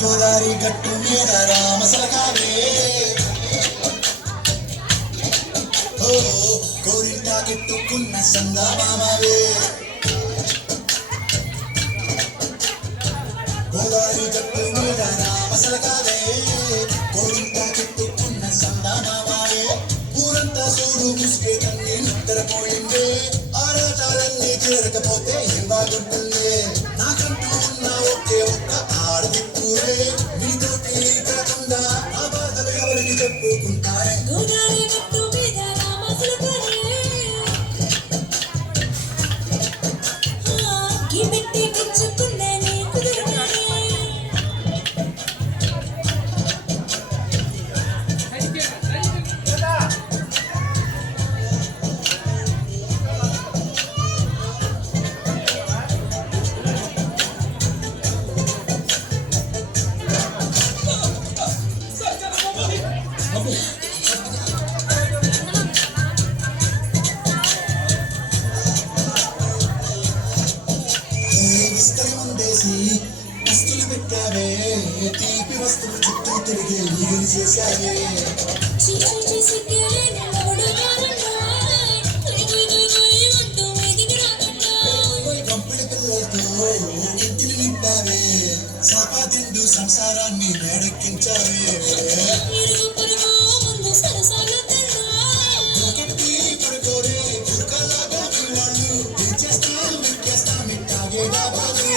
గోదావరి గట్టు మీద రామసలకావే కోరింటా కెట్టుకున్న సందామావే గోదావరి గట్టు మీద రామసలకావే కోరింటా కెట్టుకున్న సందామావే ఊరంతా చూడు ముసుగే తన్ని నిద్రపోయిందే ఆరాటాలన్నీ చేరకపోతే ఏం బాగుంటుంది నాకంటూ ఉన్న ఒకే ఒక్క ఆడది మీతోటి కాకుండా ఆ బాధలు ఎవరికి చెప్పుకుంటారే గోదావరి గట్టు మీద రామసలకావే గిబెట్టి గుచ్చుకునే నీకు దొరకాలి వస్తువులు పెట్టావే తీపి వస్తువులు చుట్టూ తిరిగే ఈగలు చేశావే కంపెనీ పిల్లలతో ఇంటిని నింపావే సాపాదిండు సంసారాన్ని వేడెక్కించావే పడుకోరే చురుకలాగా వాళ్ళు ఏం చేస్తాం ఎక్కేస్తాం ఇట్టాగే డాబాలు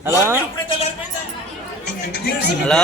హలో హలో